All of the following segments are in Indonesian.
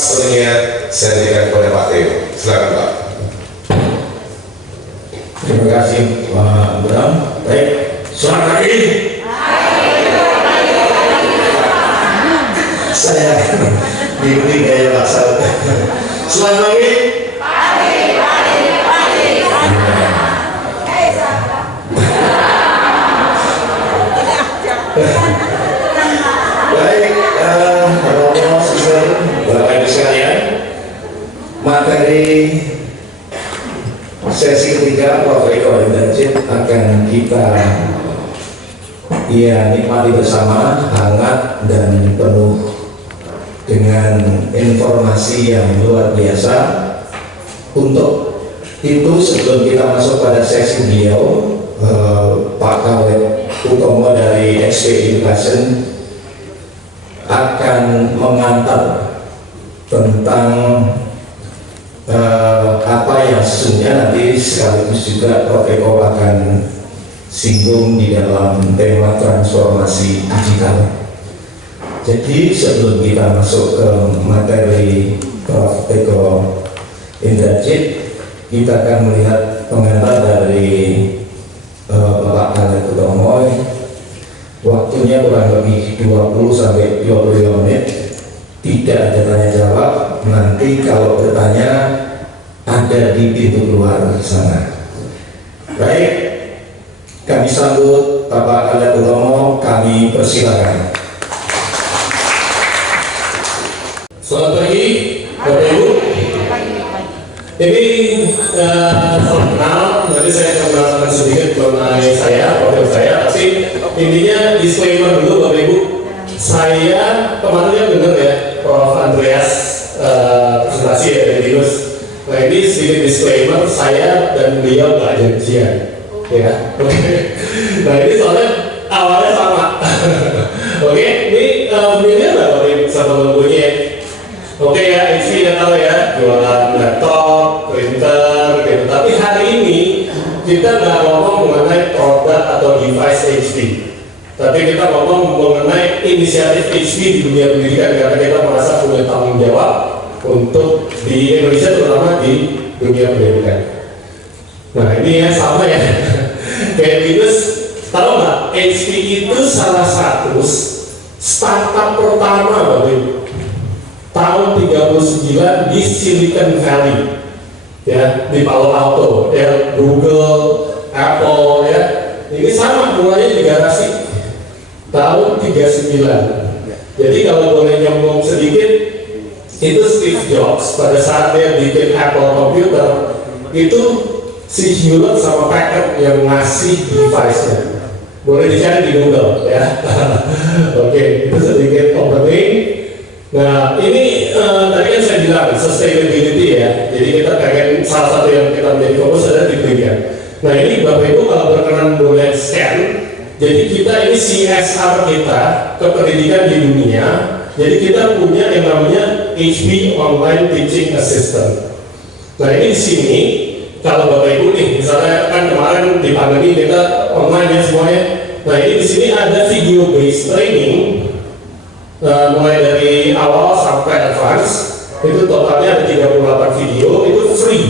selanjutnya saya berikan kepada Pak Theo. Silakan Pak. Terima kasih Pak Bram. Baik, selamat pagi. Saya diikuti gaya bahasa. Selamat pagi. Baik, Bapak Ibu sekalian, materi sesi ketiga Profesor Internship akan kita nikmati bersama, hangat dan penuh dengan informasi yang luar biasa. Untuk itu sebelum kita masuk pada sesi beliau, Pak Kawet Utomo dari XP Education akan mengantar tentang apa yang sesungguhnya nanti sekaligus juga Prof. Eko akan singgung di dalam tema transformasi digital. Jadi sebelum kita masuk ke materi Prof. Eko Internship, kita akan melihat pengantar dari Bapak Kawet Utomo. Waktunya kurang lebih 20-25 menit. Tidak ada tanya jawab. Nanti kalau bertanya ada di pintu keluar sana. Baik, kami sambut Bapak Kawet Utomo. Kami persilakan. Selamat pagi, Bapak Ibu. Ini salam kenal. Nanti saya akan mengenalkan sedikit mengenai saya, profil saya. Tapi intinya disclaimer dulu, Bapak Ibu. Saya kemarin dengar ya, Prof. Andreas presentasi ya dari Binus. Nah ini sedikit disclaimer, saya dan beliau nggak janjian, ya. Oke. Nah ini soalnya awalnya sama. Oke, ini familiar nggak Bapak Ibu sama logonya? Oke ya, HP udah tahu ya, jualan laptop, printer, gitu. Tapi hari ini kita nggak ngomong mengenai produk atau device HP, tapi kita ngomong mengenai inisiatif HP di dunia pendidikan, karena kita merasa punya tanggung jawab untuk di Indonesia, terutama di dunia pendidikan. Nah ini ya sama ya, kayak Binus, tahu nggak? HP itu salah satu startup pertama Bapak Ibu. Tahun 39 di Silicon Valley, ya, di Palo Alto, ya, Google, Apple, ya, ini sama mulanya di garasi tahun 39. Jadi kalau boleh nyambung sedikit, itu Steve Jobs pada saat dia bikin Apple Computer itu si Hewlett sama Packard yang ngasih device-nya. Boleh dicari di Google, ya. Oke, itu sedikit opening. Nah ini tadi yang saya bilang sustainability ya, jadi kita pengen salah satu yang kita menjadi fokus adalah di pendidikan. Nah ini Bapak Ibu kalau berkenan boleh scan, jadi kita ini CSR kita ke pendidikan di dunia. Jadi kita punya yang namanya HP Online Teaching Assistant. Nah ini di sini kalau Bapak Ibu nih, misalnya kan kemarin di pandemi kita online ya semuanya. Nah ini di sini ada video based training. Mulai dari awal sampai advance itu totalnya ada 38 video, itu free.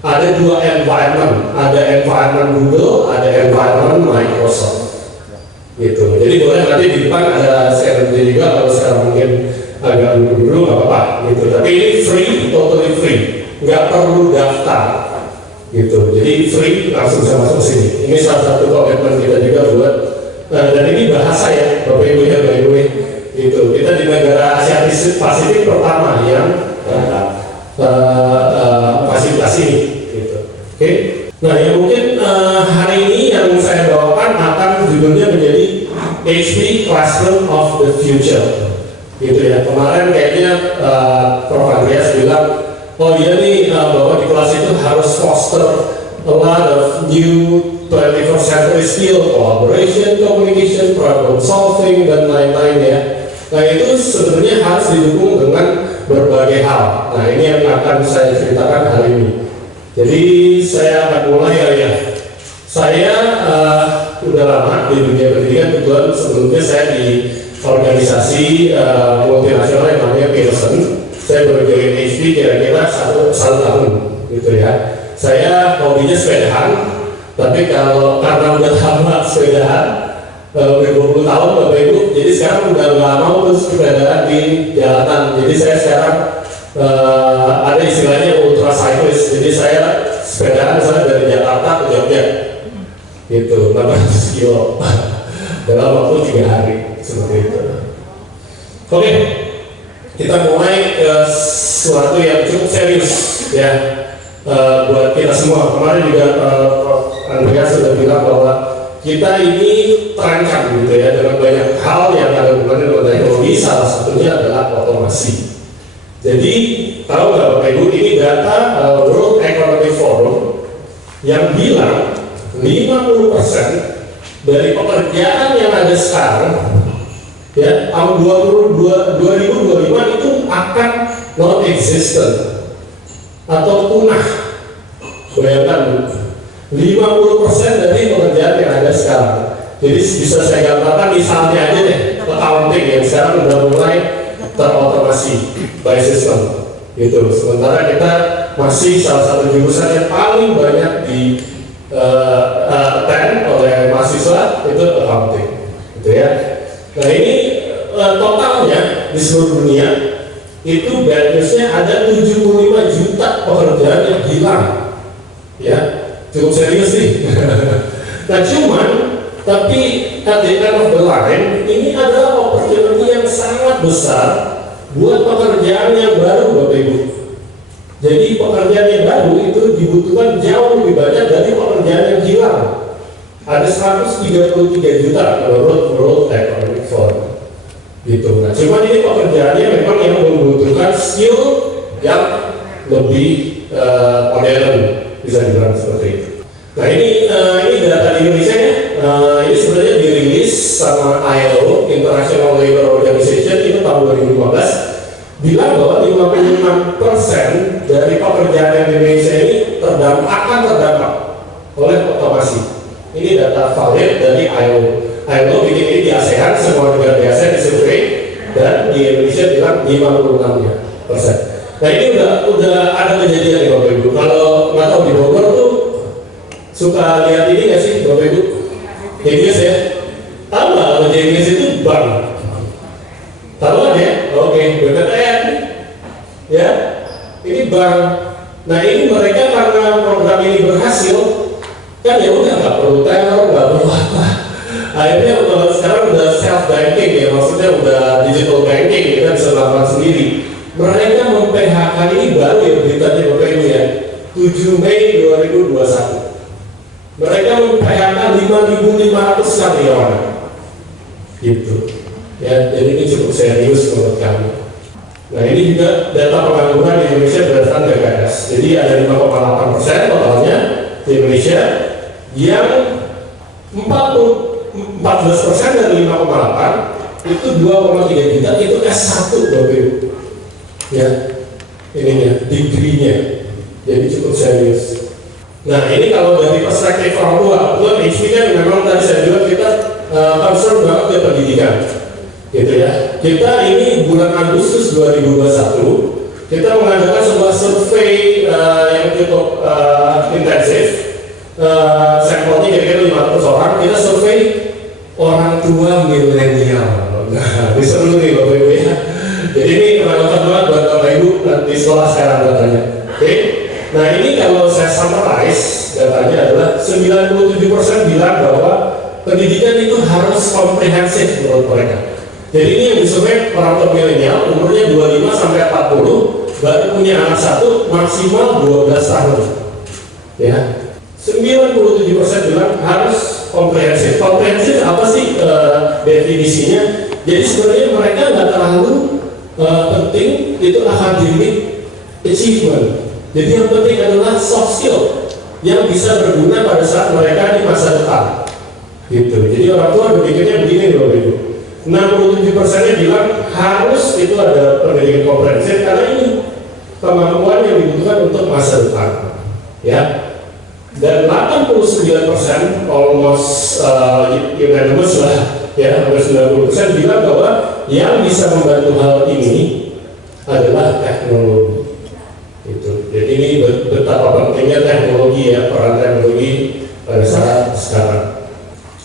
Ada dua environment, ada environment Google, ada environment Microsoft gitu. Jadi boleh nanti di depan ada share juga, kalau sekarang mungkin agak dulu nggak apa-apa gitu. Tapi ini free, totally free, nggak perlu daftar gitu. Jadi free, langsung bisa masuk sini. Ini salah satu komitmen kita juga buat dan ini bahasa ya Bapak Ibu ya, Bapak Ibu gitu. Kita di negara Asia Pasifik pertama yang fasilitas ini gitu. Oke. Nah yang mungkin hari ini yang saya bawakan akan judulnya menjadi HP Classroom of the Future gitu ya. Kemarin kayaknya Prof. Andreas bilang, oh iya nih bahwa di kelas itu harus foster a lot of new 21st century skill, collaboration, communication, problem solving, dan lain-lain ya. Nah itu sebenarnya harus didukung dengan berbagai hal. Nah ini yang akan saya ceritakan hari ini. Jadi saya akan mulai ya. Saya udah lama di dunia pendidikan, kebetulan sebelumnya saya di organisasi multinasional yang namanya Pearson. saya baru join HP kira-kira satu tahun gitu ya. Saya hobinya sepedahan, tapi kalau karena udah lama sepedahan, udah 20 tahun Bapak Ibu, jadi sekarang udah nggak mau terus sepedaan di jalanan. Jadi saya sekarang ada istilahnya ultra cyclist. Jadi saya sepedaan misalnya dari Jakarta ke Jogja, gitu 800 kilo dalam waktu 3 hari seperti itu. Oke, kita mulai ke sesuatu yang cukup serius ya buat kita semua. Kemarin juga Prof. Andreas sudah bilang bahwa kita ini terancam gitu ya dengan banyak hal yang ada hubungannya dengan teknologi. Salah satunya adalah otomasi. Jadi tahu nggak Bapak Ibu, ini data World Economic Forum yang bilang 50% dari pekerjaan yang ada sekarang ya tahun 2025 itu akan non-existent atau punah. Bayangkan 50% dari pekerjaan yang ada sekarang. Jadi bisa saya gambarkan misalnya aja deh, accounting yang sekarang udah mulai terotomasi by system gitu. Sementara kita masih salah satu jurusan yang paling banyak di attend oleh mahasiswa itu accounting gitu ya. Nah ini totalnya di seluruh dunia itu bad newsnya ada 75 juta pekerjaan yang hilang ya, cukup serius nih. Nah cuman tapi at the end of the line ini adalah opportunity yang sangat besar buat pekerjaan yang baru Bapak Ibu. Jadi pekerjaan yang baru itu dibutuhkan jauh lebih banyak dari pekerjaan yang hilang. Ada 133 juta menurut World Economic Forum gitu. Nah cuman ini pekerjaannya memang yang membutuhkan skill yang lebih modern, bisa dibilang seperti itu. Nah ini data di Indonesia ya. Ini sebenarnya dirilis sama ILO, International Labour Organization, itu tahun 2015, bilang bahwa 55% dari pekerjaan yang di Indonesia ini akan terdampak oleh otomasi. Ini data valid dari ILO. ILO bikin ini di ASEAN, semua negara di ASEAN disurvey, dan di Indonesia bilang 56%. Nah ini udah ada kejadian nih Bapak Ibu. Kalau nggak tahu di Bogor tuh suka lihat ini nggak sih Bapak Ibu? Genius ya? Tahu nggak kalau Genius itu bank? Tahu kan ya? Oke, BPTN ya, ini bank. Nah ini mereka karena program ini berhasil, kan ya udah nggak perlu teller, nggak perlu apa. Akhirnya sekarang udah self banking ya, maksudnya udah digital banking, kita bisa melakukan sendiri. Mereka mem-PHK ini baru ya beritanya Bapak Ibu ya, 7 Mei 2021. Mereka mem-PHK 5.500 karyawan gitu ya, jadi ini cukup serius menurut kami. Nah ini juga data pengangguran di Indonesia berdasarkan BPS. Jadi ada 5,8% totalnya di Indonesia, yang 14% dari 5,8 itu 2,3 juta itu S1 Bapak Ibu ya, ininya degree-nya, jadi cukup serius. Nah ini kalau dari perspektif orang tua, buat HP kan memang tadi saya bilang kita concern banget ke pendidikan gitu ya. Kita ini bulan Agustus 2021 kita mengadakan sebuah survei yang cukup intensif, sampelnya kira-kira 500 orang. Kita survei orang tua milenial. Nah ini seru nih Bapak Ibu ya. Jadi ini relevan banget buat Bapak Ibu di sekolah sekarang datanya. Oke? Nah ini kalau saya summarize datanya adalah 97% bilang bahwa pendidikan itu harus komprehensif menurut mereka. Jadi ini yang disurvei orang tua milenial umurnya 25 sampai 40, baru punya anak satu, maksimal 12 tahun. Ya, 97% bilang harus komprehensif. Komprehensif apa sih definisinya? Jadi sebenarnya mereka nggak terlalu penting itu academic achievement. Jadi yang penting adalah soft skill yang bisa berguna pada saat mereka di masa depan. Gitu. Jadi orang tua berpikirnya begini loh Ibu. 67%-nya bilang harus itu ada pendidikan komprehensif karena ini kemampuan yang dibutuhkan untuk masa depan. Ya. Dan 89% almost unanimous lah ya, hampir 90% bilang bahwa yang bisa membantu hal ini adalah teknologi. Itu. Jadi ini betapa pentingnya teknologi ya, peran teknologi pada saat sekarang.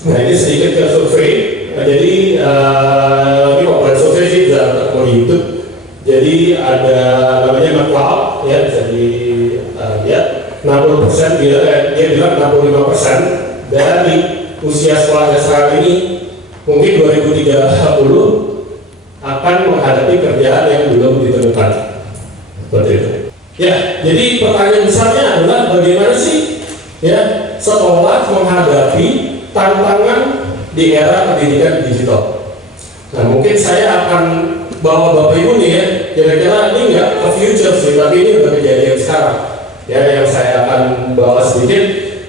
Nah ini sedikit ke survei. Nah, jadi ini kalau survei sih bisa ketemu di YouTube. Jadi ada namanya McCloud ya, bisa dilihat 60% dia bilang 65% dari usia sekolah dasar ini mungkin 2030 akan menghadapi kerjaan yang belum ditemukan. Seperti itu. Ya, jadi pertanyaan besarnya adalah bagaimana sih ya sekolah menghadapi tantangan di era pendidikan digital. Nah, mungkin saya akan bawa Bapak Ibu nih ya, kira-kira ini nggak ke future sih, tapi ini udah kejadian sekarang. Ya, yang saya akan bawa sedikit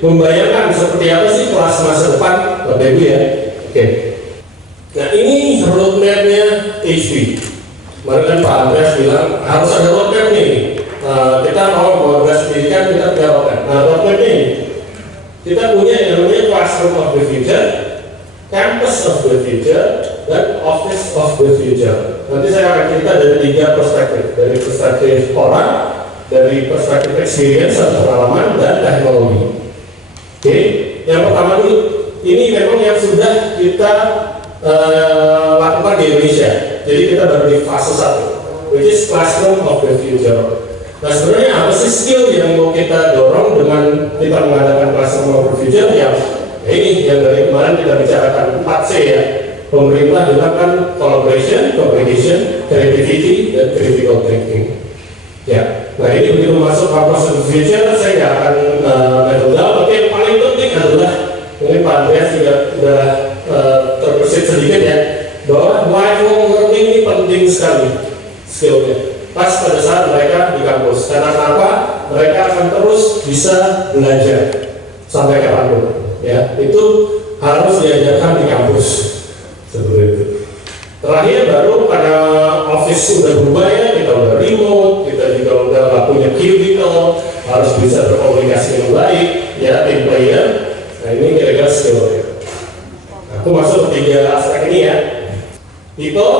membayangkan seperti apa sih kelas masa depan Bapak Ibu ya. Oke. Nah, ini roadmap-nya HP. Kemarin kan Pak Andreas bilang harus ada roadmap nih. Kita mau progres pendidikan, kita punya roadmap. Nah, roadmap ini kita punya yang namanya classroom of the future, campus of the future, dan office of the future. Nanti saya akan cerita dari 3 perspektif, dari perspektif orang, dari perspektif experience atau pengalaman, dan teknologi. Oke, yang pertama dulu, ini memang yang sudah kita lakukan di Indonesia. Jadi kita baru di fase 1, which is classroom of the future. Nah, sebenarnya apa sih skill yang mau kita dorong dengan kita mengadakan classroom of the future yang ini yang dari kemarin kita bicarakan 4C ya. Pemerintah bilang kan collaboration, communication, creativity, dan critical thinking. Ya, nah ini begitu masuk classroom of the future, saya nggak akan metode, tapi yang paling penting adalah mungkin Pak Andreas juga sudah terbesit sedikit ya, bahwa lifelong learning ini penting sekali skillnya. Pas pada saat mereka di kampus, karena kenapa? Mereka akan terus bisa belajar sampai kapanpun. Ya, itu harus diajarkan di kampus seperti itu. Terakhir baru karena office sudah berubah ya, kita udah remote, kita juga udah nggak punya cubicle, harus bisa berkomunikasi dengan baik, ya tim player. Nah ini kira-kira skill. Aku masuk ke 3 aspek ini ya. People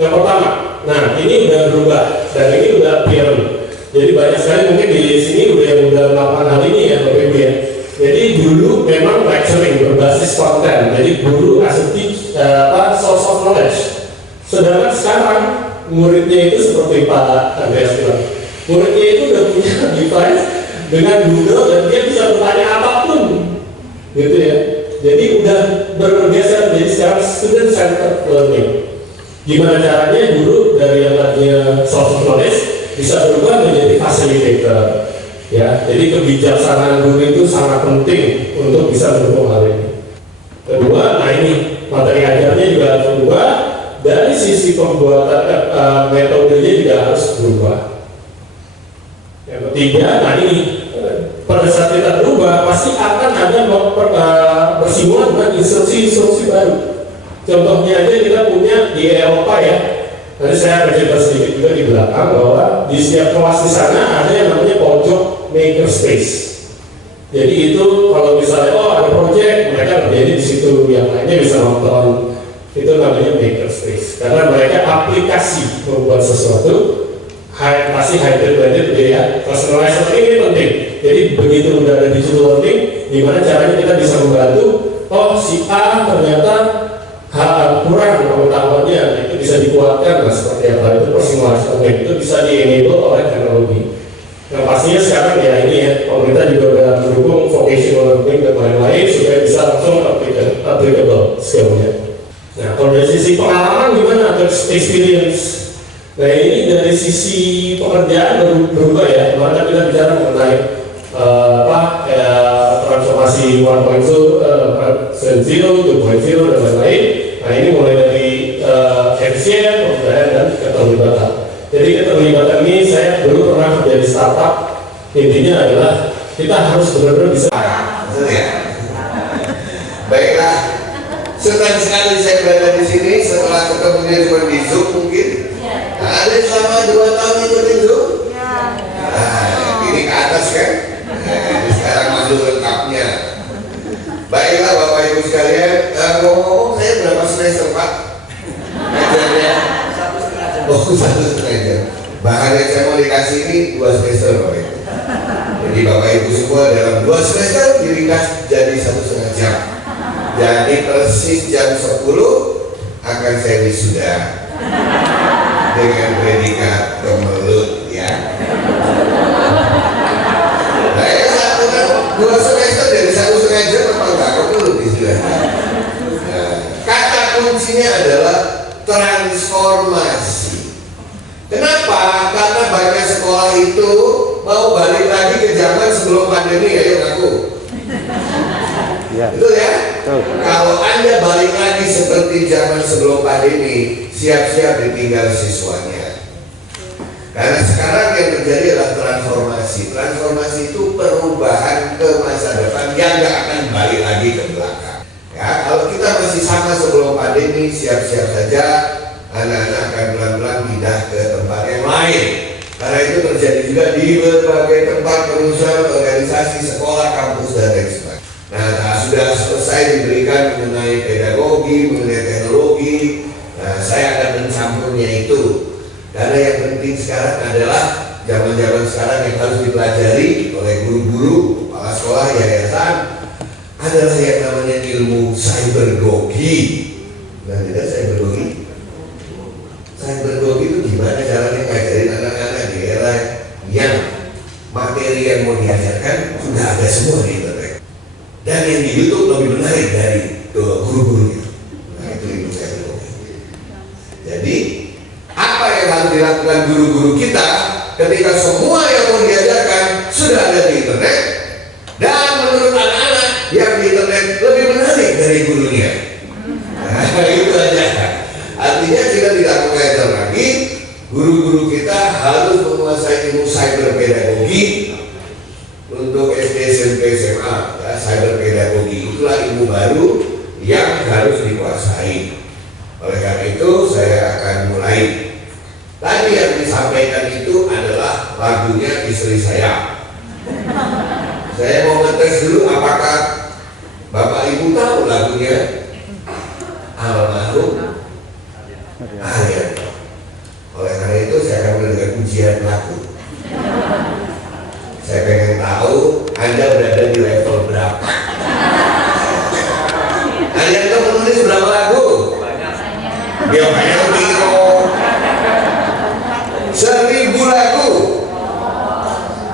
yang pertama. Nah ini udah berubah dan ini udah appear. Jadi banyak sekali mungkin di sini udah melakukan hal ini ya Bapak Ibu ya. Jadi dulu memang lecturing berbasis konten. Jadi guru as a source of knowledge. Sedangkan sekarang muridnya itu seperti Pak Andreas bilang, muridnya itu udah punya device dengan Google dan dia bisa bertanya apapun, gitu ya. Jadi udah bergeser jadi sekarang student centered learning. Gimana caranya guru dari yang tadinya source of knowledge bisa berubah menjadi facilitator. Ya, jadi kebijaksanaan guru itu sangat penting untuk bisa mendukung hal ini. Kedua, nah ini materi ajarnya juga harus berubah. Dari sisi pembuatan metodenya juga harus berubah. Yang ketiga, nah ini pada saat kita berubah pasti akan ada bersinggungan dengan instruksi-instruksi baru. Contohnya aja kita punya di Eropa ya. Nanti saya akan cerita sedikit juga di belakang bahwa di setiap kelas di sana ada yang namanya pojok maker space. Jadi itu kalau misalnya ada project mereka berdiri di situ, yang lainnya bisa nonton. Itu namanya maker space. Karena mereka aplikasi membuat sesuatu, pasti hybrid blended ya. Personalized learning ini penting. Jadi begitu udah ada digital learning, gimana caranya kita bisa membantu? Oh si A ternyata kurang pengetahuannya, itu bisa dikuatkan lah seperti apa itu personalized learning itu bisa di-enable oleh teknologi. Yang pastinya sekarang ya ini ya pemerintah juga udah mendukung vocational learning dan lain-lain supaya bisa langsung applicable skillnya. Nah kalau dari sisi pengalaman gimana atau experience? Nah ini dari sisi pekerjaan berubah ya. Kemarin kita bicara mengenai transformasi 1.0, 2.0 dan lain-lain. Nah ini mulai dari efisien, pemberdayaan dan keterlibatan. Jadi keterlibatan ini saya dulu pernah kerja di startup. Intinya adalah kita harus benar-benar bisa. Baiklah, senang sekali saya berada di sini setelah ketemu dia di Zoom mungkin. Nah, ada selama 2 tahun ikutin Zoom. Nah, ini ke atas kan. Sekarang masuk lengkapnya. Baiklah Bapak Ibu sekalian, ngomong-ngomong saya berapa semester Pak? Ngajarnya? Oh 1,5 jam. Bahkan yang saya mau dikasih ini 2 semester Bapak Ibu. Jadi Bapak Ibu semua dalam 2 semester diringkas jadi 1,5 jam. Jadi persis jam 10 akan saya wisuda dengan predikat kemelut ya. Nah ya 2 semester dari 1,5 jam apa enggak kemelut istilahnya. Nah, kata kuncinya adalah transformasi. Kenapa? Karena banyak sekolah itu mau balik lagi ke zaman sebelum pandemi, ayo ngaku. Betul ya? Kalau Anda balik lagi seperti zaman sebelum pandemi, siap-siap ditinggal siswanya. Karena sekarang yang terjadi adalah transformasi. Transformasi itu perubahan ke masa depan yang nggak akan balik lagi ke belakang. Ya, kalau kita masih sama sebelum pandemi, siap-siap saja anak-anak akan pelan-pelan pindah ke tempat yang lain. Karena itu terjadi juga di berbagai tempat perusahaan, organisasi, sekolah, kampus, dan lain sebagainya. Nah, sudah selesai diberikan mengenai pedagogi, mengenai teknologi. Nah, saya akan mencampurnya itu. Karena yang penting sekarang adalah zaman-zaman sekarang yang harus dipelajari oleh guru-guru, kepala sekolah, yayasan adalah yang namanya ilmu cybergogi. Nah, tidak cybergogi. Cybergogi itu gimana caranya ngajarin anak-anak di era yang materi yang mau diajarkan sudah ada semua di internet. Dan yang di YouTube lebih menarik dari guru-gurunya. Nah, itu ilmu cybergogi. Jadi apa yang harus dilakukan guru-guru kita ketika semua yang mau diajarkan sudah ada di internet dan menurut anak-anak yang di internet lebih menarik dari gurunya. Nah, itu aja. Artinya kita tidak mengajar lagi, guru-guru kita harus menguasai ilmu cyberpedagogi untuk SD, SMP, SMA. Ya, cyberpedagogi itulah ilmu baru yang harus dikuasai. Oleh karena itu saya akan mulai. Tadi yang disampaikan itu adalah lagunya istri saya. Saya mau ngetes dulu apakah Bapak Ibu tahu lagunya almarhum Arianto. Oleh karena itu saya akan mendengar ujian lagu. Saya pengen tahu Anda berada di level berapa. Arianto menulis berapa lagu? Dia banyak biro 1.000 lagu.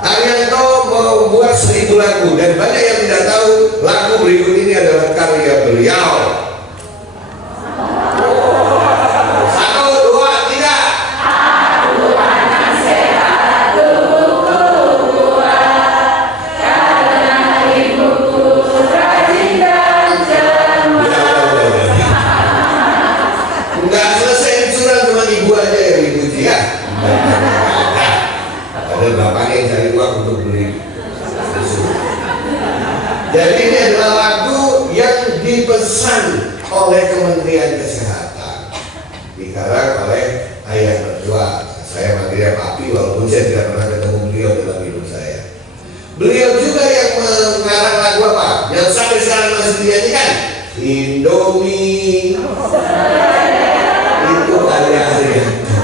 Arianto membuat 1.000 lagu dan banyak yang tidak tahu lagu berikut ini adalah karya beliau. 1, 2, 3. Aku anak sehat tubuhku kuat karena ibuku rajin dan cermat. Enggak selesai curang cuma ibu aja yang dipuji ya. Ada bapaknya yang cari uang untuk beli susu. Jadi ini adalah lagu yang dipesan oleh Kementerian Kesehatan, dikarang oleh ayah mertua. Saya manggilnya papi walaupun saya tidak pernah ketemu beliau dalam hidup saya. Beliau juga yang mengarang lagu apa? Yang sampai sekarang masih dinyanyikan, Indomie. Itu karya Arianto.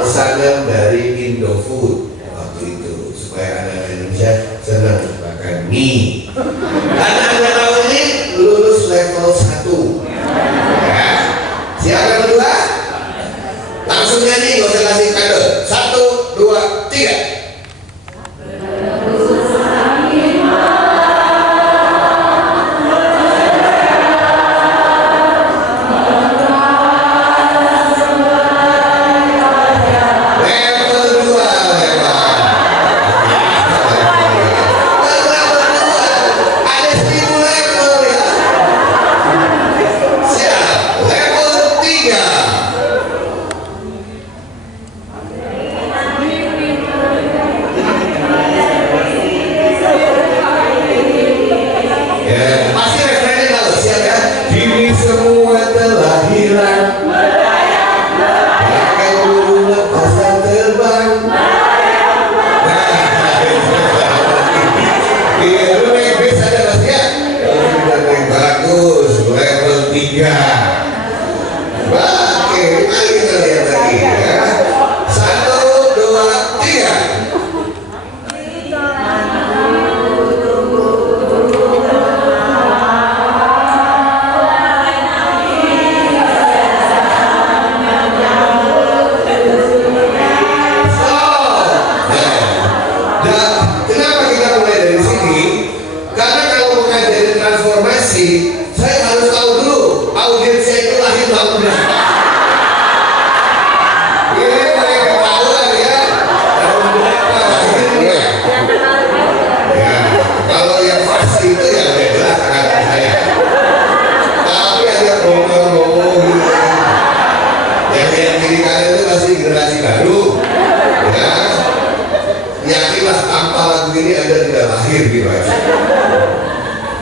Pesanan dari Indofood waktu itu supaya anak Indonesia senang makan mie. Karena Anda tahu ini lulus level 1 ya. Siapa kedua? Langsung nyanyi, gak usah kasih kado. 1, 2, 3. Oke, mari kita lihat lagi ya.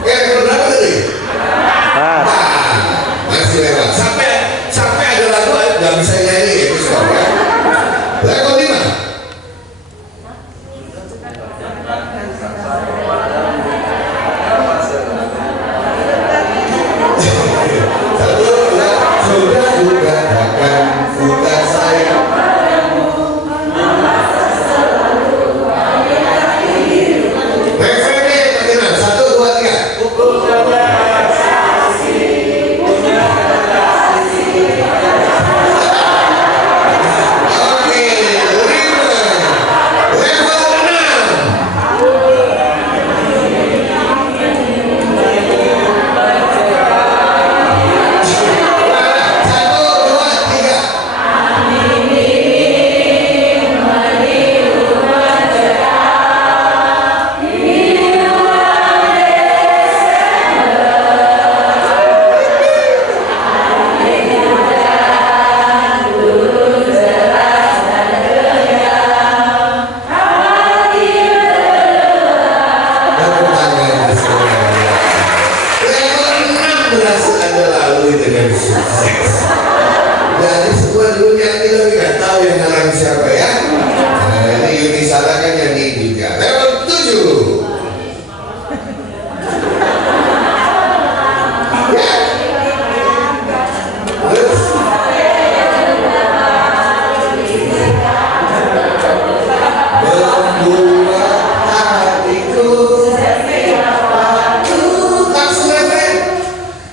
Rekor berapa tadi? Masih lewat. Sampai ada lagu nggak bisa nyanyi ya, stop ya. Rekor 5. Satu, dua, sudah katakan sudah sayang. Refrennya bagaimana? 1, 2, 3. Oke, 5. Level 6. Satu, dua, tiga. Tepuk tangan semuanya. Level 6 berhasil Anda lalui dengan sukses. Dari semua dulu nyanyi tapi nggak tahu yang ngarang siapa ya. Nah, ini Yuni Sara kan nyanyi juga. Level 7. Ya. Terus. Membuat hatiku langsung refren.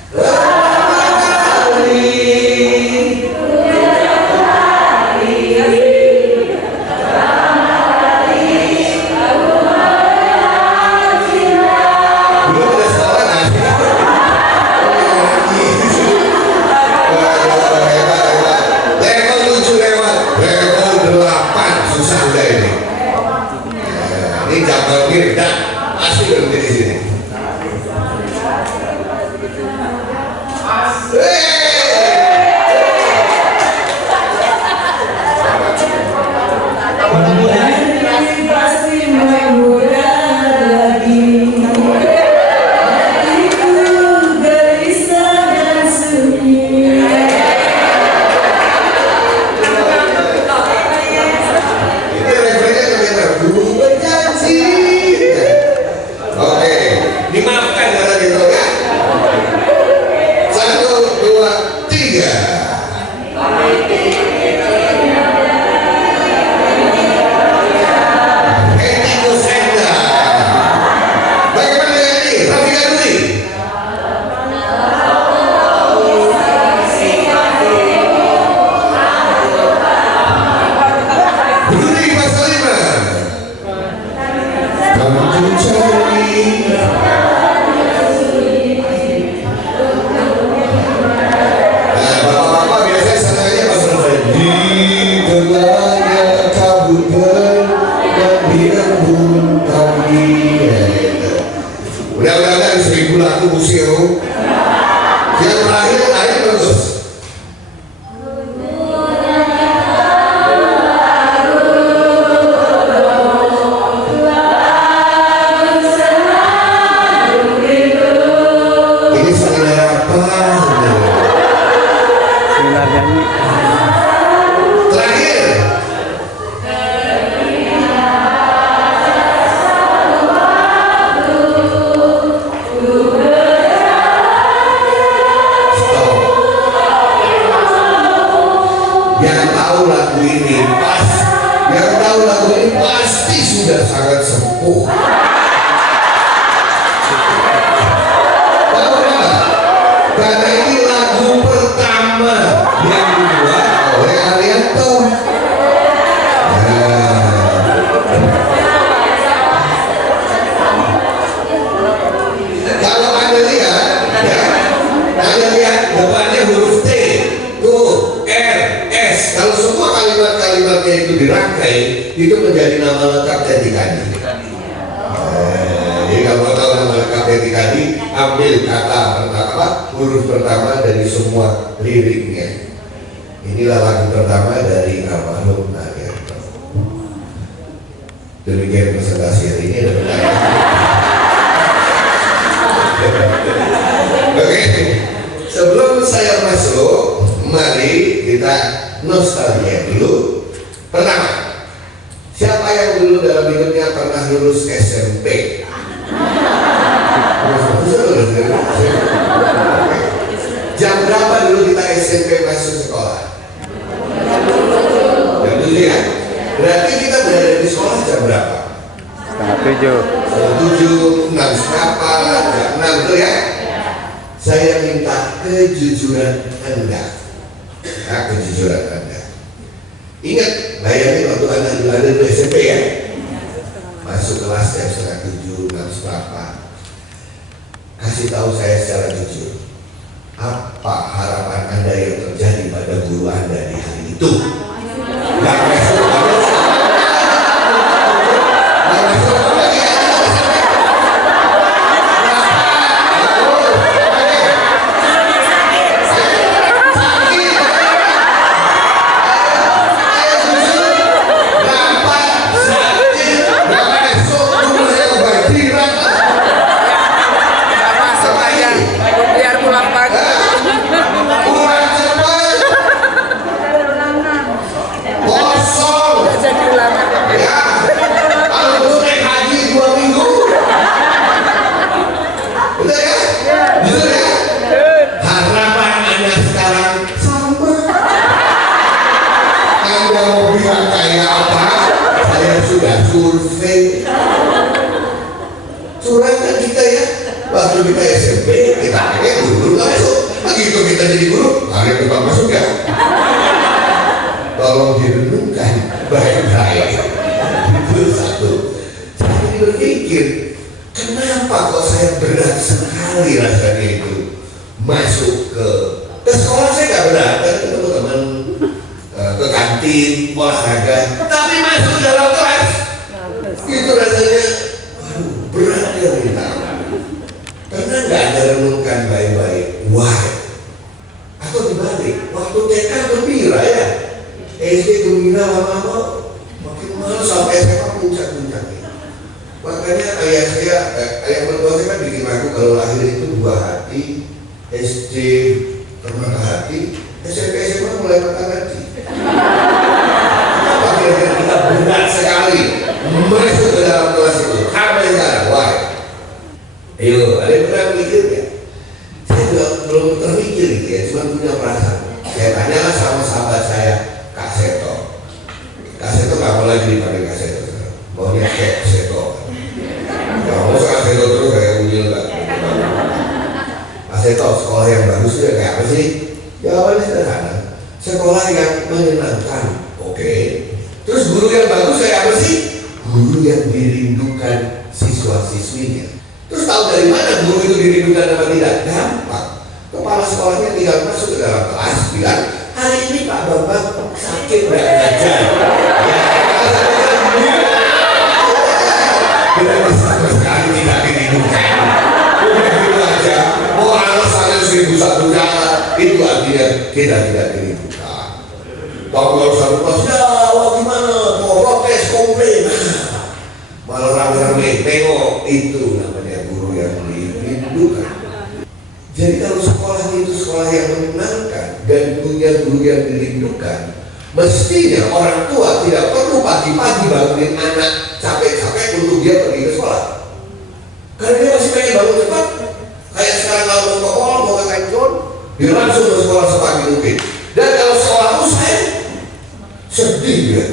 Pertama kali dulu udah sekolah nggak sih? Waduh, hebat. Level 7 lewat. Level 8 susah udah ini. Ini jambal kiri dan pasti berhenti di sini. Pasti menggoda lagi. Hatiku gelisah dan sunyi. Ini refrennya bagaimana? Dulu berjanji. Oke, dimaafkan karena gitu ya. 1, 2, 3. Hetty Kusenda. Bagaimana dengan ini? Rafiqa Dwi. Budi pasal 5. Kamu cari. Nah, bapak-bapak biasanya senangnya pasal 5. Di gelapnya kabut dan embun pagi. Udah 1000 lagu museum. Yang terakhir bagus. Ini seminar apa? Seminar nyanyi. Terakhir. Stop. Yang tahu lagu ini pasti sudah sangat sempuh. Tahu nggak? Karena ini lagu pertama yang dibuat oleh Arianto. Kalau Anda lihat, ya, Anda lihat depannya huruf T, tuh, R, S. Kalau semua kalimat-kalimatnya itu dirangkai, itu menjadi nama lengkap Hetty Kadi. Jadi kalau mau tahu nama lengkap Hetty Kadi, ambil kata pertama, huruf pertama dari semua liriknya. Inilah lagu pertama dari almarhum Arianto. Demikian presentasi hari ini. Ada pertanyaan? nostalgia dulu. Pertama, siapa yang dulu dalam hidupnya pernah lulus SMP? Jam berapa dulu kita SMP masuk sekolah? Jam 7 ya? Berarti kita berada di sekolah jam berapa? Setengah 7. Jam 7, 6 berapa? Jam 6 itu ya? Saya minta kejujuran Anda. Nah, kejujuran Anda. Ingat, bayangin waktu Anda dulu ada di SMP ya? Masuk kelas jam setengah 7, 6 berapa? Kasih tahu saya secara jujur, apa harapan Anda yang terjadi pada guru Anda di hari itu? Gak masuk, gak masuk. Gak masuk, lagi survei curangkan kita ya. Waktu kita SMP kita pengen guru nggak masuk, begitu kita jadi guru kalian tetap masuk ya. Tolong direnungkan baik-baik. Itu satu. Saya berpikir, kenapa kok saya berat sekali rasanya itu masuk ke sekolah. Saya nggak berat kan, teman-teman ke kantin olahraga, tapi masuk dalam kelas itu rasanya waduh berat ya kita. Karena nggak ada renungkan baik-baik why, atau dibalik waktu TK gembira ya, SD gembira, lama-lama makin malas sampai SMA puncak-puncaknya. Makanya ayah mertua saya kan bikin aku kalau lahir itu 2 hati, SD termata hati, SMP SMA mulai mata hati. Kenapa kira-kira kita berat sekali masuk ke dalam kelas itu sampai sekarang? Why? Ayo, ada yang pernah mikir ya? Saya juga belum terpikir gitu ya, cuma punya perasaan. Saya tanya sama sahabat saya, Kak Seto. Kak Seto nggak mau lagi dipanggil Kak Seto, maunya Kak Seto. Kalau mau Kak Seto terus kayak unyil nggak? Kak Seto, sekolah yang bagus itu kayak apa sih? Jawabannya sederhana, sekolah yang menyenangkan. Oke. Terus guru yang bagus kayak apa sih? Guru yang dirindukan siswa-siswinya. Terus tahu dari mana guru itu dirindukan apa tidak? Gampang. Kepala sekolahnya tinggal masuk ke dalam kelas bilang, hari ini Pak Bambang sakit nggak ngajar. Ya, kita sama sekali tidak dirindukan. Udah gitu aja. Mau alasannya 1001 cara, itu artinya kita tidak dirindukan. Kalau satu kelas, ya gimana? Mau protes, komplain. Malah rame-rame, tengok itu namanya guru yang dirindukan. Jadi kalau sekolah itu sekolah yang menyenangkan dan punya guru yang dirindukan, mestinya orang tua tidak perlu pagi-pagi bangunin anak capek-capek untuk dia pergi ke sekolah. Karena dia masih pengen bangun cepat. Kayak sekarang kalau mau ke mall, mau ke kantor, dia langsung ke sekolah sepagi mungkin. Dan kalau sekolah usai, sedih ya.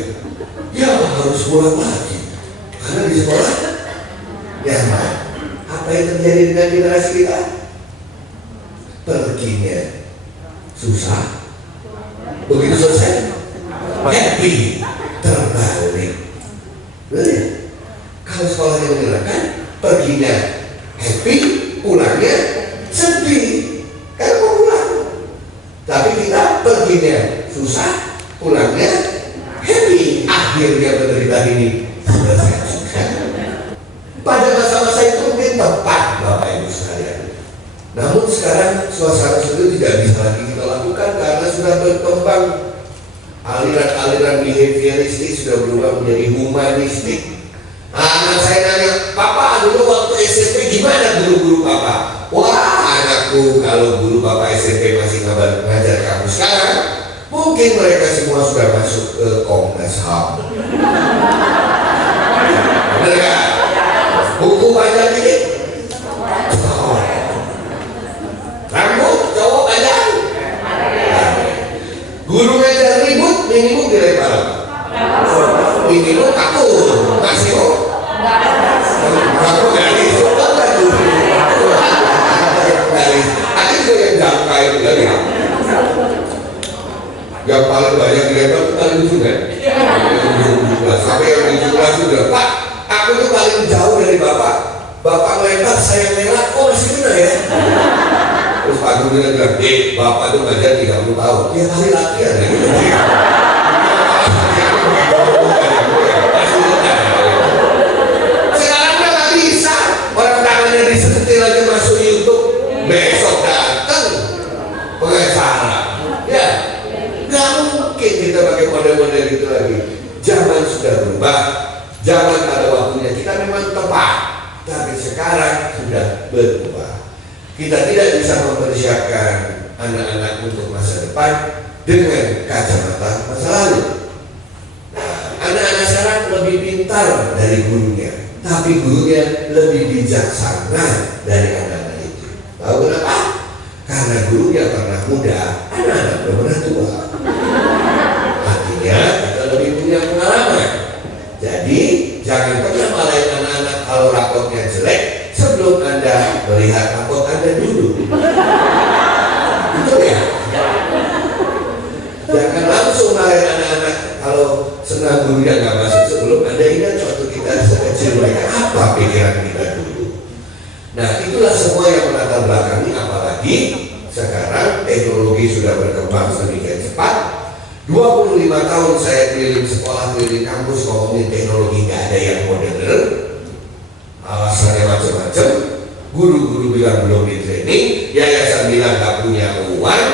Ya harus pulang lagi. Karena di sekolah, ya apa yang terjadi dengan generasi kita? Perginya susah, begitu selesai happy, terbalik. Betul? Kalau sekolahnya menyenangkan, perginya happy, pulangnya sedih. Kan mau pulang, tapi kita perginya susah, pulangnya happy. Akhirnya penderitaan ini selesai juga. Pada masa-masa itu mungkin tepat Bapak Ibu sekalian. Namun sekarang suasana itu tidak bisa lagi kita lakukan karena sudah berkembang aliran-aliran behavioristik, sudah berubah menjadi humanistik. Anak saya nanya, Papa dulu waktu SMP gimana guru-guru Papa? Wah anakku, kalau guru Papa SMP masih ngajar kamu sekarang, mungkin Mungkin mereka semua sudah masuk ke Komnas HAM. Benar nggak? Buku panjang ini. Rambut cowok panjang. Guru ngajar ribut, minimum dilempar. Minimum takut, maksimum. Aku garis, apa dulu? Garis. Ada juga yang jangka itu dari aku. Yang paling banyak dilempar itu paling lucu kan? Sampai yang 17 sudah, Pak, aku tuh paling jauh dari Bapak. Bapak melempar, saya melak, kok masih kena ya? Terus Pak Guru bilang, Bapak tuh ngajar 30 tahun. Ya kali latihan ya gitu. Sekarang kan nggak bisa. Orang tangannya disetir aja masuk YouTube. Besok datang pengacara. Ya, nggak mungkin kita pakai model-model itu lagi. Zaman sudah berubah. Zaman pada waktunya kita memang tepat. Tapi sekarang sudah berubah. Kita tidak bisa mempersiapkan anak-anak untuk masa depan dengan kacamata masa lalu. Nah, anak-anak sekarang lebih pintar dari gurunya, tapi gurunya lebih bijaksana dari anak-anak itu. Tahu kenapa? Karena gurunya pernah muda, anak-anak belum pernah tua. Artinya kita lebih punya pengalaman. Jadi jangan pernah malahin anak-anak kalau raportnya jelek sebelum Anda melihat raport Anda dulu. Betul ya? Jangan langsung marahin anak-anak kalau senang gurunya nggak masuk sebelum Anda ingat waktu kita sekecil mereka apa pikiran kita dulu. Nah itulah semua yang melatar belakangi, apalagi sekarang teknologi sudah berkembang sedemikian cepat. 25 tahun saya keliling sekolah, keliling kampus, ngomongin teknologi nggak ada yang modern. Alasannya macam-macam. Guru-guru bilang belum di training, yayasan bilang nggak punya uang,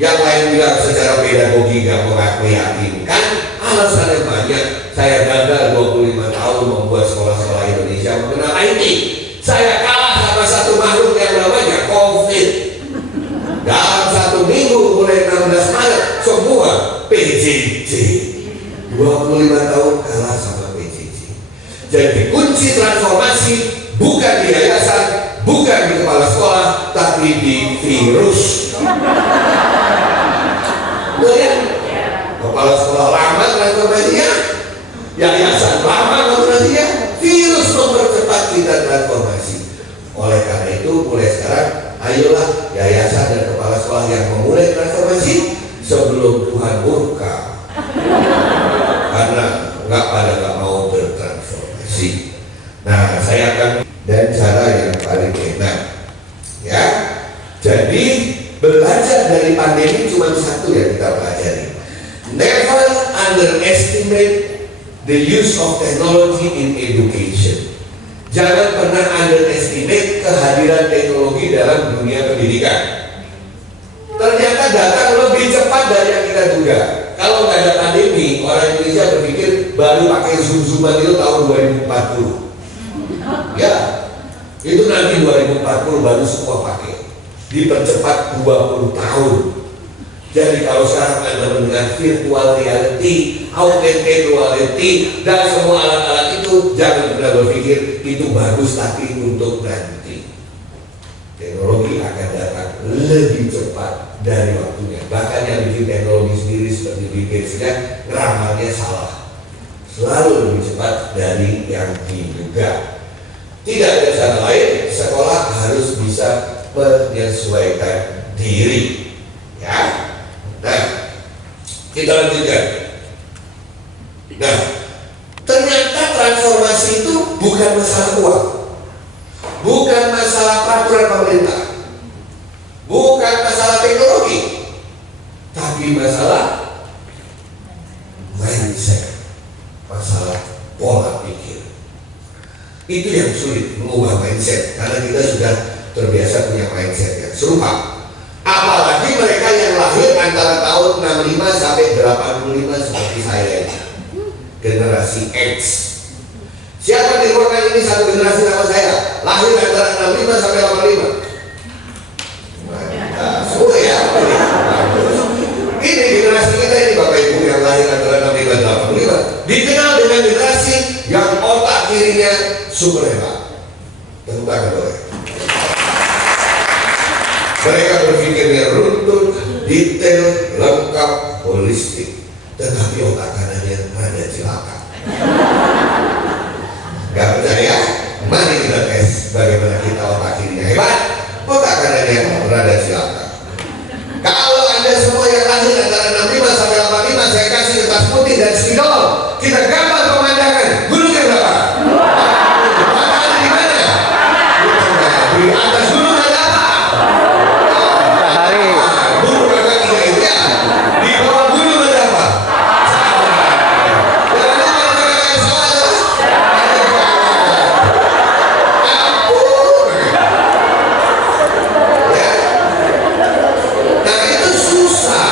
yang lain bilang secara pedagogi nggak meyakinkan. Alasannya banyak. Saya gagal 25 tahun membuat sekolah-sekolah Indonesia mengenal IT. Saya kalah sama satu makhluk yang namanya COVID. Dalam 1 minggu mulai 16 Maret semua PJJ. 25 tahun kalah sama PJJ. Jadi kunci transformasi bukan di yayasan, bukan di kepala sekolah, tapi di virus. Lihat, kepala sekolah lama transformasinya, yayasan lama transformasinya, virus mempercepat kita transformasi. Oleh karena itu, mulai sekarang, ayolah yayasan dan kepala sekolah yang memulai transformasi sebelum Tuhan murka. Karena nggak mau bertransformasi. Nah, saya akan dan cara yang paling enak, ya. Jadi belajar dari pandemi cuma satu yang kita pelajari. Never underestimate the use of technology in education. Jangan pernah underestimate kehadiran teknologi dalam dunia pendidikan. Ternyata datang lebih cepat dari yang kita duga. Kalau nggak ada pandemi, orang Indonesia berpikir baru pakai Zoom-Zooman itu tahun 2040. Ya, itu nanti 2040 baru semua pakai. Dipercepat 20 tahun. Jadi kalau sekarang Anda mendengar virtual reality, augmented reality, dan semua alat-alat itu, jangan pernah berpikir itu bagus tapi untuk nanti. Teknologi akan datang lebih cepat dari waktunya. Bahkan yang bikin teknologi sendiri seperti Bill Gates ramalnya salah. Selalu lebih cepat dari yang diduga. Tidak ada cara lain, sekolah harus bisa menyesuaikan diri. Ya. Nah, kita lanjutkan. Nah, ternyata transformasi itu bukan masalah uang, bukan masalah peraturan pemerintah, bukan masalah teknologi, tapi masalah mindset, masalah pola pikir. Itu yang sulit, mengubah mindset, karena kita sudah terbiasa punya mindset yang serupa. Apalagi mereka yang lahir antara tahun 65 sampai 85 seperti saya ini, generasi X. Siapa di ruangan ini satu generasi sama saya? Lahir antara 65 sampai 85. Nah, semua ya. Ini generasi Mereka berpikirnya runtut, detail, lengkap, holistik, tetapi otak kanannya rada celaka. Gak percaya? Mari kita tes bagaimana kita otak kirinya hebat, otak kanannya rada celaka. Kalau Anda semua yang lahir antara 65 sampai 85, saya kasih kertas putih dan spidol. Kita gambar pemandangan. Gunungnya berapa? Matahari di mana? Di atas gunung ada apa? Matahari. Gunung agak tiga itu ya. Di bawah gunung ada apa? Jangan lupa menggunakan salah ya. Ada ampun. Ya. Nah itu susah.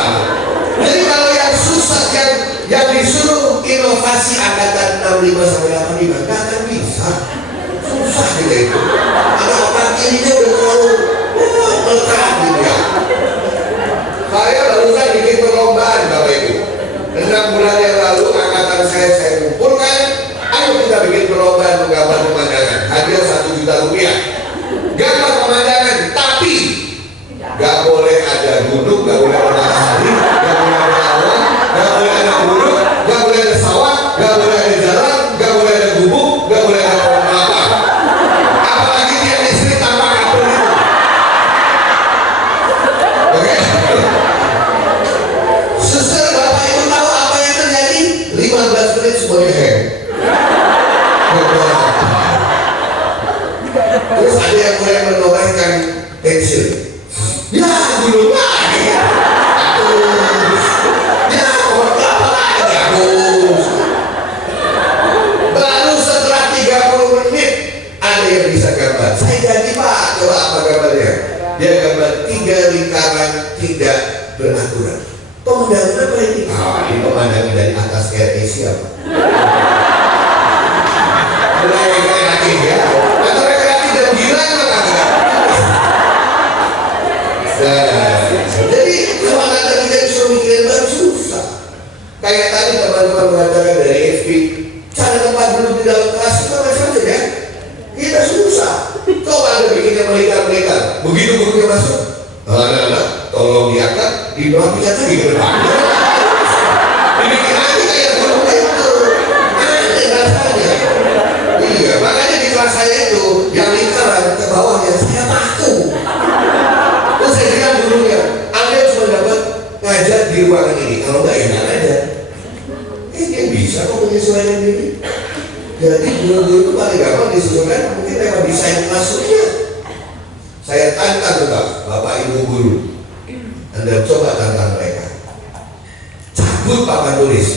Jadi kalau yang susah yang disuruh inovasi angkatan 65 sampai 85 nggak akan bisa. Susah gitu itu. Karena otak kirinya udah terlalu melekat gitu ya. Saya barusan bikin perlombaan Bapak Ibu. 6 bulan yang lalu angkatan saya kumpulkan. Ayo kita bikin perlombaan menggambar pemandangan. Hadiah 1 juta rupiah. Gambar pemandangan, tapi gak boleh ada gunung, gak boleh ada matahari, gak boleh ada awan, gak boleh ada gunung, gak boleh ada sawah, gak boleh ada jalan, gak boleh ada gubuk, gak boleh ada pohon kelapa. Apalagi dia listrik tanpa kabel itu. Oke? Suster, Bapak Ibu tahu apa yang terjadi? 15 menit semuanya hang. Terus ada yang mulai menorehkan pensil. Ya, gunung lagi. Terus, ya, pohon kelapa lagi. Terus, baru setelah 30 menit ada yang bisa gambar. Saya jadi Pak, coba apa gambarnya? Dia gambar 3 lingkaran tidak beraturan. Pemandangan apa ini? Ini pemandangan dari atas Air Asia. Mulai rekreatif ya. Atau rekreatif dan gila maka enggak. Jadi kalau Anda kita disuruh mikirin baru susah. Kayak tadi teman-teman mengatakan dari FP, cara tempat duduk di dalam kelas itu macam-macam ya. Kita susah. Coba Anda bikinnya melingkar-melingkar. Begitu gurunya masuk, anak-anak tolong diangkat, diberikan lagi ke depan. Dibikin lagi kayak guru itu. Aneh rasanya. Iya, makanya di kelas saya itu yang lingkaran ke bawahnya saya takut. Terus saya bilang gurunya, Anda cuma dapat ngajar di ruangan ini, kalau nggak enak aja. Dia bisa kok menyesuaikan diri. Jadi guru-guru itu paling gampang disesuaikan mungkin lewat desain masuknya. Saya tantang tetap Bapak Ibu guru, Anda coba tantang mereka. Cabut papan tulis.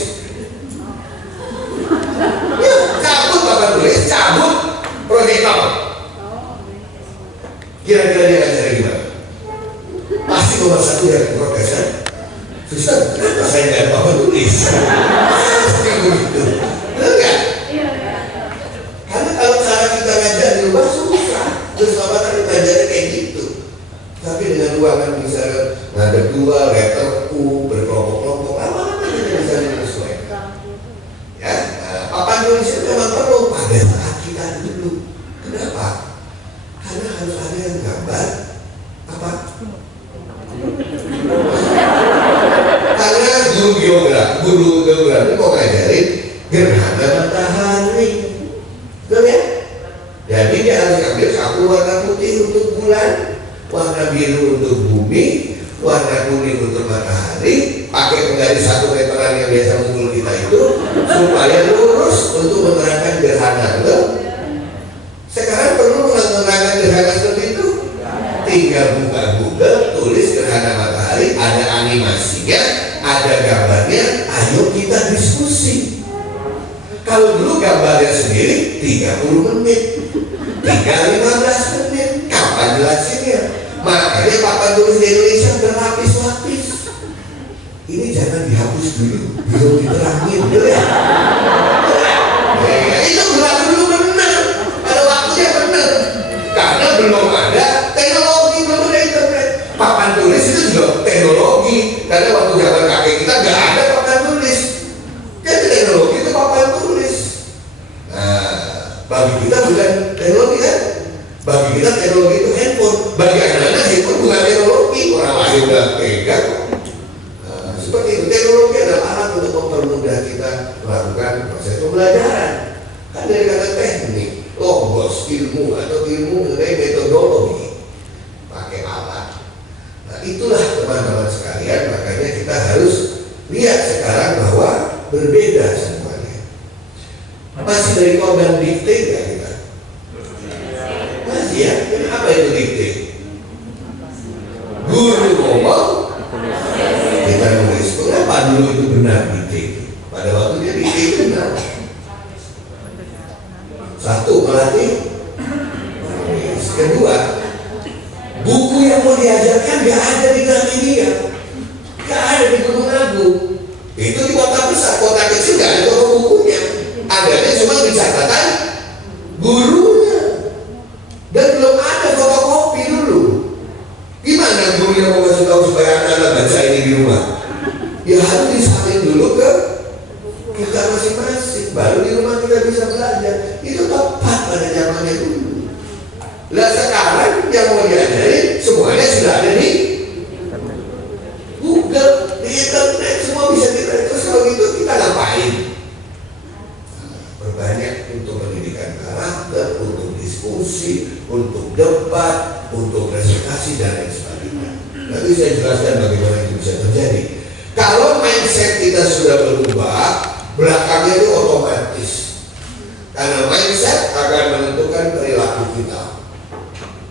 Ya, cabut papan tulis, cabut proyektor. Kira-kira dia akan cari gimana? Pasti nomor 1 yang protes kan? Suster, kenapa saya nggak ada papan tulis? Pasti begitu. Benar nggak? Karena kalau cara kita ngajar di rumah susah. Terus Bapak tadi ngajarnya kayak gitu. Tapi dengan ruangan misalnya ngadep 2, letter U, berkelompok-kelompok, lama-lama kita bisa menyesuaikan. Ya, papan tulis itu memang perlu pada saat kita dulu. Kenapa? Karena harus ada yang gambar apa? Karena guru geografi mau ngajarin gerhana matahari, betul ya? Jadi dia harus ambil satu warna putih untuk bulan, warna biru untuk bumi, warna kuning untuk matahari, pakai penggaris 1 meteran yang biasa mukul kita itu supaya lurus untuk menerangkan gerhana, betul? Sekarang perlu menerangkan gerhana seperti itu. Tinggal buka Google, tulis gerhana matahari, ada animasinya, ada gambarnya, ayo kita diskusi. Kalau dulu gambarnya sendiri 30 menit, 15 menit, kapan jelasinnya? Makanya papan tulis di Indonesia berlapis-lapis. Ini jangan dihapus dulu, belum diterangin, betul ya? Itu gerak dulu benar, pada waktunya benar. Karena belum ada teknologi, belum ada internet. Papan tulis itu juga teknologi. Karena waktu zaman kakek kita nggak ada papan tulis. Jadi teknologi itu papan tulis. Nah, bagi kita bukan teknologi kan? Bagi kita teknologi itu handphone. Bagi anak-anak handphone bukan teknologi. sudah pegang. Seperti itu, teknologi adalah alat untuk mempermudah kita melakukan proses pembelajaran. Kan dari kata teknik, logos, ilmu atau ilmu mengenai metodologi, pakai alat. Nah itulah teman-teman sekalian, makanya kita harus lihat sekarang bahwa berbeda semuanya. Masih dari korban dikte ya kita? Masih ya? Apa itu dikte? Guru ngomong, kita nulis. Kenapa dulu itu benar dikte itu? Pada waktu dia dikte itu benar. Satu, melatih. Kedua, buku yang mau diajarkan gak ada di Gramedia, gak ada di Gunung Agung. Itu di kota besar, kota kecil gak ada toko bukunya. Adanya cuma di catatan gurunya. Dan belum ada fotokopi dulu. Gimana gurunya mau kasih tahu supaya anak-anak baca ini di rumah? Ya harus disalin dulu ke kita masing-masing, baru di rumah kita bisa belajar. Itu tepat pada zamannya dulu. Lah sekarang yang mau diajarin semuanya sudah ada di Google, di internet, semua bisa kita. Terus kalau gitu kita ngapain? Perbanyak untuk pendidikan karakter, untuk diskusi, untuk debat, untuk presentasi dan lain sebagainya. Nanti saya jelaskan bagaimana itu bisa terjadi. Kalau mindset kita sudah berubah, belakangnya itu otomatis. Karena mindset akan menentukan perilaku kita.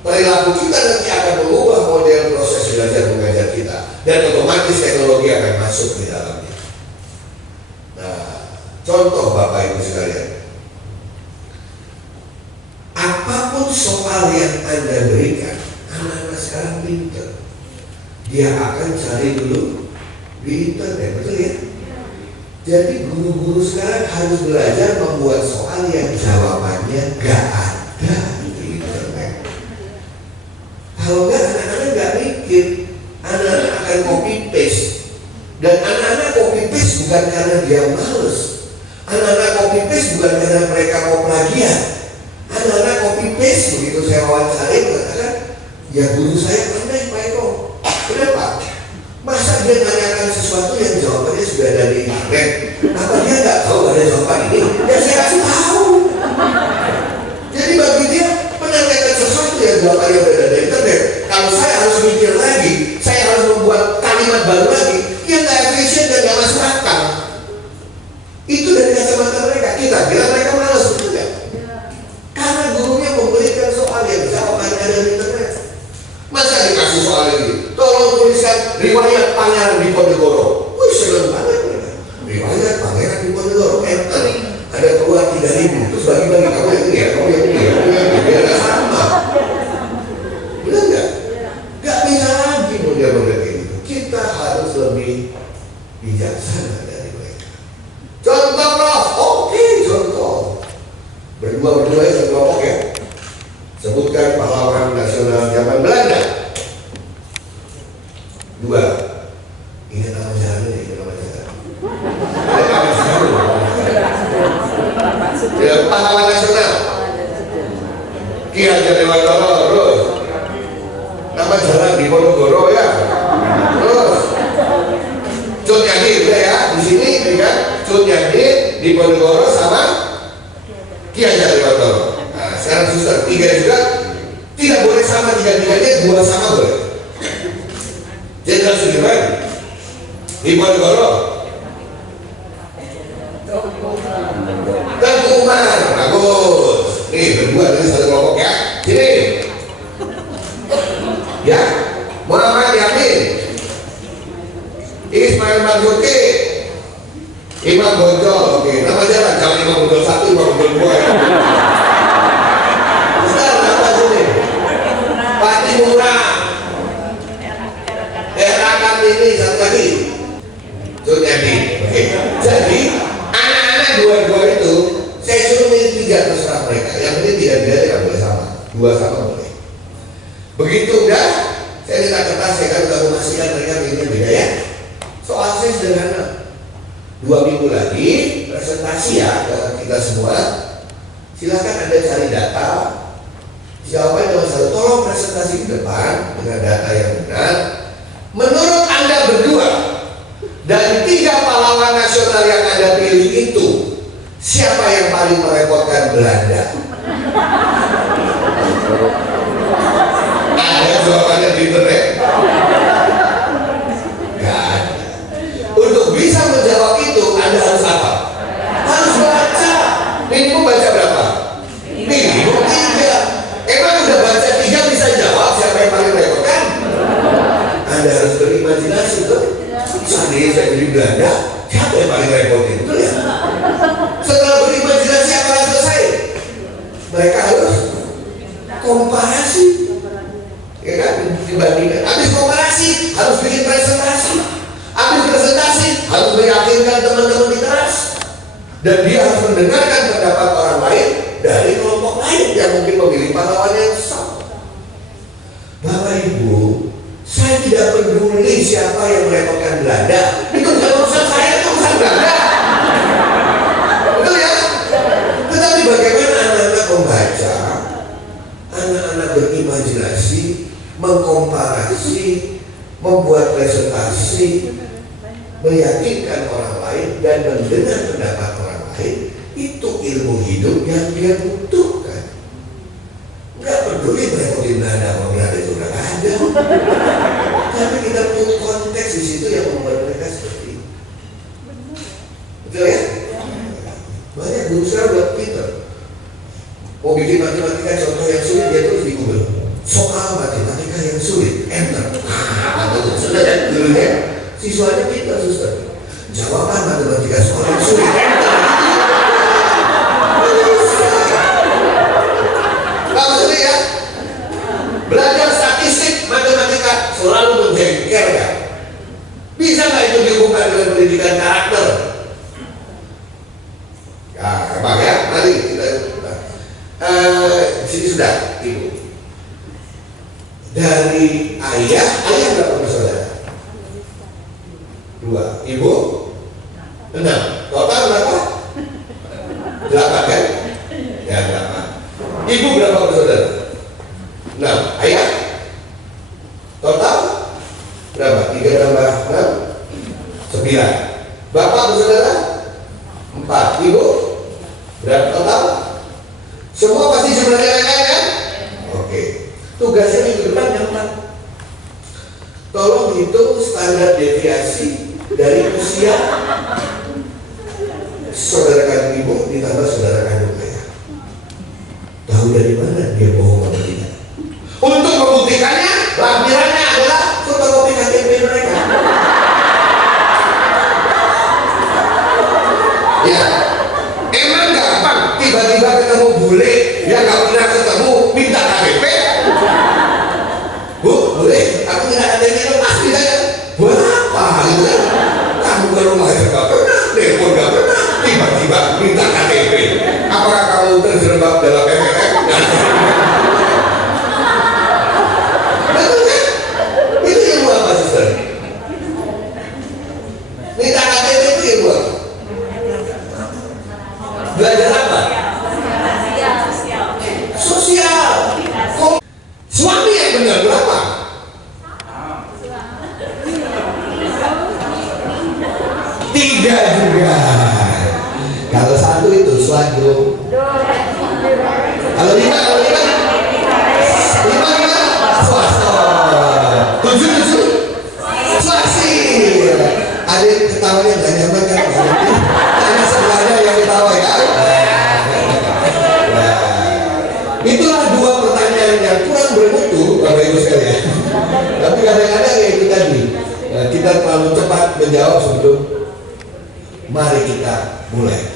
Perilaku kita nanti akan mengubah model proses belajar mengajar kita, dan otomatis teknologi akan masuk di dalamnya. Nah, contoh Bapak Ibu sekalian, apapun soal yang Anda berikan, anak-anak sekarang pintar. Dia akan cari dulu di internet, betul ya? Jadi guru-guru sekarang harus belajar membuat soal yang jawabannya gak ada di internet. Kalau enggak, anak-anak nggak mikir, anak-anak akan copy paste. Dan anak-anak copy paste bukan karena dia males. Anak-anak copy paste bukan karena mereka mau plagiat. Anak-anak copy paste, begitu saya wawancari mengatakan, ya guru saya pandai Pak Eko. Kenapa? Masa dia nanyakan sesuatu yang jawabannya sudah ada di internet? Apa dia nggak tahu ada jawaban ini? Ya saya kasih tahu. Jadi bagi dia menanyakan sesuatu yang jawabannya sudah ada di internet. Kalau saya harus mikir lagi, saya harus membuat kalimat baru lagi, yang nggak efisien dan nggak masuk akal. Itu dari kacamata mereka. Kita kira mereka malas, betul nggak? Karena gurunya memberikan soal yang jawabannya ada di internet. Masa dikasih soal ini? Tolong tuliskan riwayat Pangeran Diponegoro. Wih, senang banget mereka. Riwayat Pangeran Diponegoro. Enter. Ada keluar 3.000. Terus bagi-bagi, kamu yang ini ya, kamu yang ini ya, kamu yang ini. Biar nggak sama. Benar nggak? Nggak bisa lagi model-model kayak gitu. Kita harus lebih bijaksana dari mereka. Contoh Prof. Oke, contoh. Berdua ya, satu kelompok ya. Sebutkan pahlawan nasional zaman Belanda. 2. Ingat nama jalan ini, ingat nama jalan. Pahlawan nasional. Ki Hajar Dewantara, terus. Nama jalan di Ponorogo ya. Terus. Cut Yadin udah ya, di sini kan Cut Yadin di Ponorogo sama Ki Hajar Dewantara. Nah, sekarang susah, 3 juga tidak boleh sama, 3-3-nya 2 sama boleh. Jenderal Sudirman di Ponorogo. Tengku Umar, bagus. Nih berdua dari satu kelompok ya. Sini. Ya, Muhammad Yamin, Ismail Marzuki, Imam Bonjol. Oke, nama jalan jangan Imam Bonjol 1, Imam Bonjol 2 ya. Patimura, daerah Kartini, satu lagi Sunyadi. Oke. Jadi anak-anak dua-dua itu saya suruh milih 3 terserah mereka. Yang penting tidak tidak boleh sama, 2 sama boleh. Begitu udah, saya minta kertas, saya kan udah memastikan mereka milihnya beda ya. Soal saya sederhana. 2 minggu lagi presentasi ya ke kita semua. Silakan Anda cari data. Jawabannya nomor 1, tolong presentasi ke depan dengan data yang benar. Menurut Anda berdua, dari 3 pahlawan nasional yang Anda pilih itu, siapa yang paling merepotkan Belanda? Ada jawabannya di internet? Gak ada. Untuk bisa menjawab itu, Anda harus apa? Harus baca. Minimum baca berapa? Minimum 3. Emang udah baca 3 bisa jawab siapa yang paling merepotkan? Anda harus berimajinasi tuh. Seandainya saya jadi Belanda, siapa yang paling repotin? Betul ya? Setelah berimajinasi akan selesai. Mereka harus komparasi, ya kan? Dibandingkan. Habis komparasi harus bikin presentasi. Habis presentasi harus meyakinkan teman-teman di kelas. Dan dia harus mendengarkan pendapat orang lain dari kelompok lain yang mungkin memilih pahlawan yang sama. Bapak Ibu, saya tidak peduli siapa yang merepotkan Belanda. Itu bukan urusan saya, itu urusan Belanda. Betul ya? Tetapi bagaimana anak-anak membaca, anak-anak berimajinasi, mengkomparasi, membuat presentasi, meyakinkan orang lain dan mendengar pendapat orang lain, itu ilmu hidup yang dia butuhkan. Nggak peduli merepotin Belanda apa Belanda itu udah ada. Tapi kita punya konteks di situ yang membuat mereka seperti itu. Betul ya? Banyak guru sekarang udah pinter. Mau bikin matematika contoh yang sulit, dia tulis di Google. Soal matematika yang sulit, enter. Sudah ya, dulunya siswanya pinter, suster. Jawaban matematika soal yang sulit, enter. Maksudnya ya, belajar statistik matematika selalu menjengkelkan. Bisa nggak itu dihubungkan dengan pendidikan karakter? Ya, gampang ya. Mari kita sini sudah, Ibu. Dari ayah berapa bersaudara? 2. Ibu 6. Total berapa? 8 kan? Ya 8. Ibu berapa bersaudara? 6. Ayah? Total berapa? 3 tambah 6? 9. Bapak bersaudara? 4. Ibu? Berapa total? Semua pasti sebenarnya kan? Oke. Tugasnya minggu depan yang 4. Tolong hitung standar deviasi dari usia saudara kandung ibu ditambah saudara kandung ayah. Tahu dari mana dia bohong atau tidak? Untuk membuktikannya, lampirannya adalah fotokopi KTP mereka. Ya, emang gampang tiba-tiba ketemu bule yang nggak pernah ketemu minta KTP? Bu, boleh? Aku minta KTP dong, pasti saya. Buat apa gitu kan? Kamu ke rumah aja nggak pernah, telepon nggak pernah, tiba-tiba minta KTP. Apakah kamu terjerembab dalam MLM? Betul kan? Itu ilmu apa, suster? Minta KTP itu ilmu apa? Belajar apa? Sosial. Suami yang benar berapa? Tiga juga. Kalau 1 itu swagro. Kalau 5 swasta. 7 swasti. Ada ketawanya nggak nyaman kan? Karena sebelahnya yang ketawa ya. Itulah 2 pertanyaan yang kurang bermutu, Bapak Ibu sekalian. Tapi kadang-kadang ya itu tadi, kita terlalu cepat menjawab sebelum. Mari kita mulai.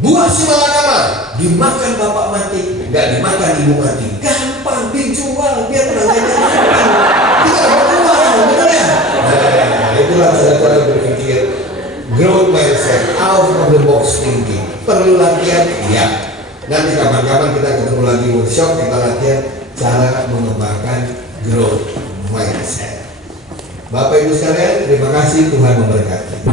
Buah simalakama dimakan bapak mati, nggak dimakan ibu mati. Gampang dijual, dia tenaganya mati. Kita dapat uang, betul ya? Nah, itulah cara berpikir growth mindset, out of the box thinking. Perlu latihan, ya. Nanti kapan-kapan kita ketemu lagi workshop, kita latihan cara mengembangkan growth mindset. Bapak Ibu sekalian, terima kasih, Tuhan memberkati.